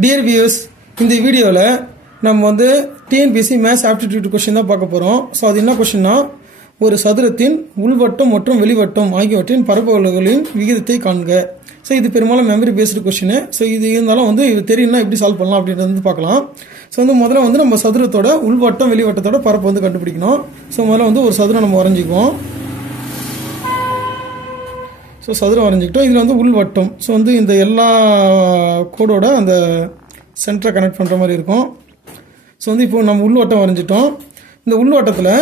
Dear views, இந்த வீடியோவில் நம்ம வந்து டிஎன்பிஎஸ்சி மேத்ஸ் ஆப்டிடியூட் கொஸ்டின் தான் பார்க்க போகிறோம். ஸோ அது என்ன கொஸ்டின்னா, ஒரு சதுரத்தின் உள்வட்டம் மற்றும் வெளிவட்டம் ஆகியவற்றின் பரப்பளவுகளின் விகிதத்தை காண்க. ஸோ இது பெரும்பாலும் மெமரி பேஸ்டு கொஸ்டின். ஸோ இது இருந்தாலும் வந்து இது தெரியும்னா எப்படி சால்வ் பண்ணலாம் அப்படின்றது வந்து பார்க்கலாம். ஸோ வந்து முதல்ல வந்து நம்ம சதுரத்தோட உள்வட்டம் வெளிவட்டத்தோட பரப்பு வந்து கண்டுபிடிக்கணும். ஸோ முதல்ல வந்து ஒரு சதுரம் நம்ம வரைஞ்சிக்குவோம். ஸோ சதுரம் வரைஞ்சிக்கிட்டோம். இதில் வந்து உள்வட்டம். ஸோ வந்து இந்த எல்லா கோடோட அந்த சென்டரை கனெக்ட் பண்ணுற மாதிரி இருக்கும். ஸோ வந்து இப்போ நம்ம உள்வட்டம் வரைஞ்சிட்டோம். இந்த உள்வட்டத்தில்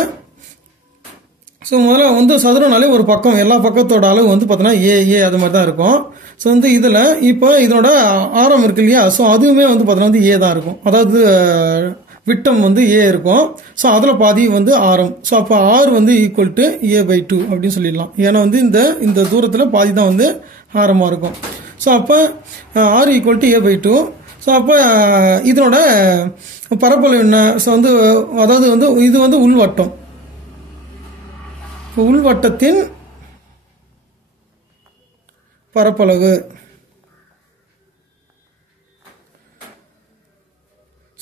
ஸோ முதல்ல வந்து சதுரனாலே ஒரு பக்கம், எல்லா பக்கத்தோட அளவு வந்து பார்த்தோன்னா ஏ அது மாதிரி தான் இருக்கும். ஸோ வந்து இதில் இப்போ இதனோட ஆரம் இருக்கு இல்லையா, ஸோ அதுவுமே வந்து பார்த்தோன்னா வந்து ஏ தான் இருக்கும். அதாவது விட்டம் வந்து ஏ இருக்கும். ஸோ அதில் பாதி வந்து ஆரம். ஸோ அப்போ ஆர் வந்து ஈக்குவல் டு a/2 அப்படின்னு சொல்லிடலாம். ஏன்னா வந்து இந்த தூரத்தில் பாதி தான் வந்து ஆரமாக இருக்கும். ஸோ அப்போ R equal to a/2. So அப்போ இதனோட பரப்பளவு என்ன? ஸோ வந்து அதாவது வந்து இது வந்து உள்வட்டம். உள்வட்டத்தின் பரப்பளவு.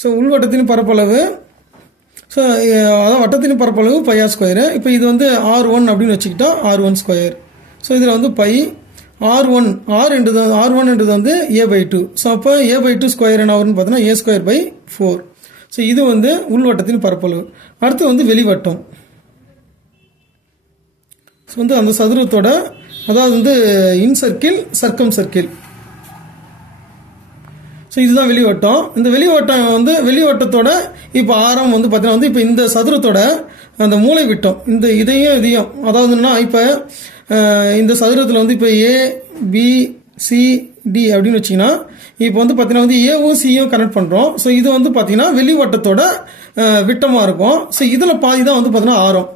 ஸோ உள்வட்டத்தின் பரப்பளவு, ஸோ அதாவது வட்டத்தின் பரப்பளவு πr². இப்போ இது வந்து r1 அப்படின்னு வச்சுக்கிட்டா r1². ஸோ இதில் வந்து π r1 வந்து a/2. ஸோ அப்போ a/2² என்ன வரும்னு பார்த்தோன்னா a²/4. ஸோ இது வந்து உள்வட்டத்தின் பரப்பளவு. அடுத்து வந்து வெளிவட்டம். ஸோ வந்து அந்த சதுரத்தோட, அதாவது வந்து இன்சர்க்கிள் சர்க்கம் சர்க்கிள். ஸோ இதுதான் வெளிவட்டம். இந்த வெளிவட்டம் வந்து வெளிவட்டத்தோட இப்போ ஆரம் வந்து பார்த்தீங்கன்னா வந்து இப்போ இந்த சதுரத்தோட அந்த மூளை விட்டம், இந்த இதையும் அதாவதுன்னா இப்போ இந்த சதுரத்தில் வந்து இப்போ ABCD அப்படின்னு வச்சிங்கன்னா இப்போ வந்து பார்த்தீங்கன்னா வந்து ஏவும் சியும் கனெக்ட் பண்ணுறோம். ஸோ இது வந்து பார்த்தீங்கன்னா வெளிவட்டத்தோட விட்டமாக இருக்கும். ஸோ இதில் பாதி தான் வந்து பார்த்தீங்கன்னா ஆரம்.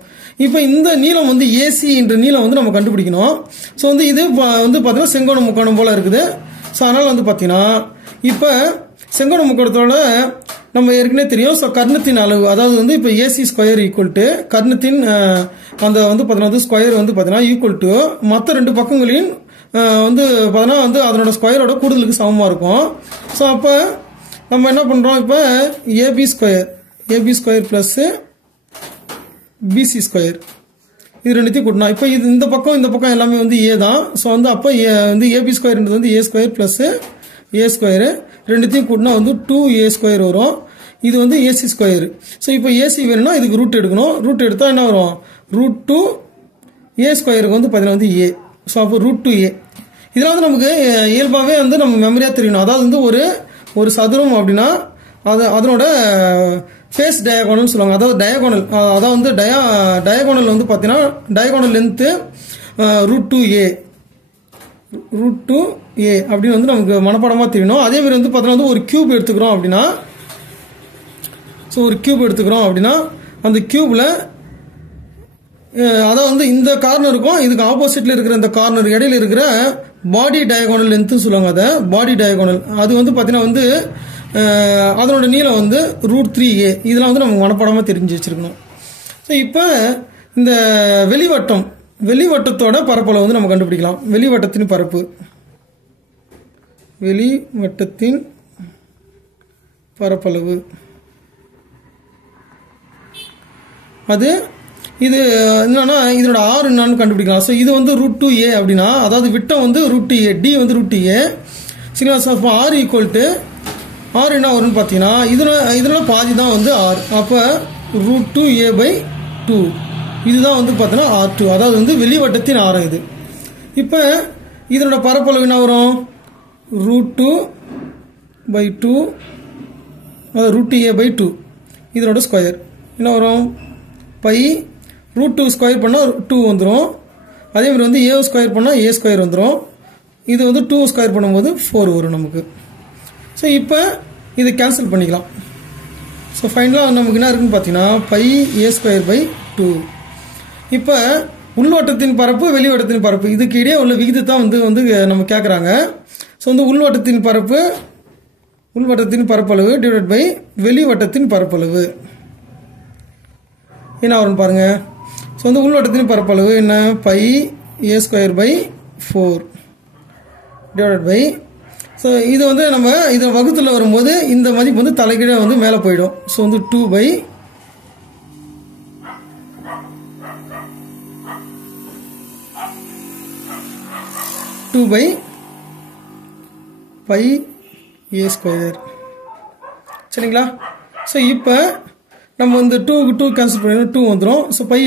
இப்போ இந்த நீளம் வந்து ஏசி என்ற நீளம் வந்து நம்ம கண்டுபிடிக்கணும். ஸோ வந்து இது வந்து பார்த்தீங்கன்னா செங்கோண முக்கோணம் போல் இருக்குது. ஸோ அதனால் வந்து பார்த்தீங்கன்னா இப்போ செங்கோண முக்கோணத்தோட நம்ம ஏற்கனவே தெரியும். ஸோ கர்ணத்தின் அளவு, அதாவது வந்து இப்போ AC² ஈக்குவல் டு கர்ணத்தின் அந்த வந்து பார்த்தீங்கன்னா ஸ்கொயர் வந்து பார்த்தீங்கன்னா ஈக்குவல் டு மற்ற ரெண்டு பக்கங்களையும் வந்து பார்த்தீங்கன்னா வந்து அதனோட ஸ்கொயரோட கூடுதலுக்கு சமமாக இருக்கும். ஸோ அப்போ நம்ம என்ன பண்ணுறோம், இப்போ AB² ப்ளஸ் BC² இது ரெண்டுத்தையும் கூட்டணும். இப்போ இது இந்த பக்கம் எல்லாமே வந்து ஏ தான். ஸோ வந்து அப்போ வந்து AB² வந்து A² ப்ளஸ் A² ரெண்டுத்தையும் கூட்டினா வந்து 2A² வரும். இது வந்து AC². ஸோ இப்போ AC வேணும்னா இதுக்கு ரூட் எடுக்கணும். ரூட் எடுத்தால் என்ன வரும், √2A² வந்து பார்த்தீங்கன்னா வந்து A. ஸோ அப்போ √2A. இதெல்லாம் வந்து நமக்கு இயல்பாகவே வந்து நம்ம மெமரியாக தெரியணும். அதாவது வந்து ஒரு சதுரம் அப்படின்னா அதனோட ஃபேஸ் டயகோனல் சொல்லுவாங்க. அதாவது டயகோனல், அதாவது வந்து டயகோனல் வந்து பார்த்தீங்கன்னா டயகோனல் லென்த்து √2A அப்படின்னு வந்து நமக்கு மனப்பாடமாக தெரியணும். அதே மாதிரி வந்து பார்த்தீங்கன்னா வந்து ஒரு கியூப் எடுத்துக்கிறோம் அப்படின்னா, ஸோ ஒரு கியூப் எடுத்துக்கிறோம் அப்படின்னா அந்த கியூபில் அதாவது வந்து இந்த கார்னருக்கும் இதுக்கு ஆப்போசிட்டில் இருக்கிற இந்த கார்னர் இடையில இருக்கிற பாடி டயகோனல் லென்த்துன்னு சொல்லுவாங்க. அதை பாடி டயகோனல் அது வந்து பார்த்தீங்கன்னா வந்து அதனோட நீளம் வந்து √3A. இதெல்லாம் வந்து நமக்கு மனப்பாடமாக தெரிஞ்சு வச்சிருக்கணும். ஸோ இப்போ இந்த வெளிவட்டத்தோட பரப்பளவு வந்து நம்ம கண்டுபிடிக்கலாம். வெளிவட்டத்தின் பரப்பளவு அது இது என்னன்னா இதனோட ஆர் என்னன்னு கண்டுபிடிக்கலாம். ஸோ இது வந்து √2A அப்படின்னா, அதாவது விட்டம் வந்து √2A, D வந்து √2A. சரிங்களா? ஸோ அப்போ ஆர் ஈக்குவல் டு ஆர் என்ன வரும்னு பார்த்தீங்கன்னா இதனால பாதி தான் வந்து ஆர். அப்போ √2A/2 இதுதான் வந்து பார்த்தீங்கன்னா R2. அதாவது வந்து வெளிவட்டத்தின் ஆரம் இது. இப்போ இதனோட பரப்பளவு என்ன வரும், √2/2 அதாவது √2A/2 இதனோட ஸ்கொயர் என்ன வரும், π √2² பண்ணால் 2 வந்துடும். அதே மாதிரி வந்து A² பண்ணால் A² வந்துடும். இது வந்து 2² பண்ணும்போது 4 வரும் நமக்கு. ஸோ இப்போ இதை கேன்சல் பண்ணிக்கலாம். ஸோ ஃபைனலாக நமக்கு என்ன இருக்குன்னு பார்த்தீங்கன்னா πA²/2. இப்போ உள்வட்டத்தின் பரப்பு வெளிவட்டத்தின் பரப்பு இதுக்கு இடையே உள்ள விகிதத்தை வந்து நம்ம கேட்குறாங்க. ஸோ வந்து உள்வட்டத்தின் பரப்பளவு டிவைட் பை வெளிவட்டத்தின் பரப்பளவு என்ன வரும்னு பாருங்க. ஸோ வந்து உள்வட்டத்தின் பரப்பளவு என்ன, πA²/4 டிவைட் பை ஸோ இது வந்து நம்ம இதை வகுத்தில் வரும்போது இந்த மதிப்பு வந்து தலைகீழ வந்து மேலே போயிடும். ஸோ வந்து 2/πa². சரிங்களா? ஸோ இப்போ நம்ம வந்து 2 கேன்சல் பண்ணிடும், 2 வந்துடும். ஸோ πa²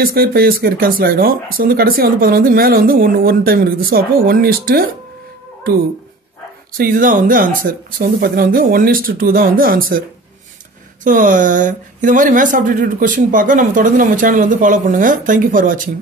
கேன்சல் ஆகிடும். ஸோ வந்து கடைசியாக வந்து பார்த்தீங்கன்னா வந்து மேலே வந்து ஒன் டைம் இருக்குது. ஸோ அப்போ 1:2. ஸோ இதுதான் வந்து ஆன்சர். ஸோ வந்து பார்த்தீங்கன்னா வந்து 1:2 தான் வந்து ஆன்சர். ஸோ இது மாதிரி மேத்ஸ் ஆப்டிடியூட் கொஸ்டின் பார்க்க நம்ம தொடர்ந்து நம்ம சேனல் வந்து ஃபாலோ பண்ணுங்கள். தேங்க்யூ ஃபார் வாட்சிங்.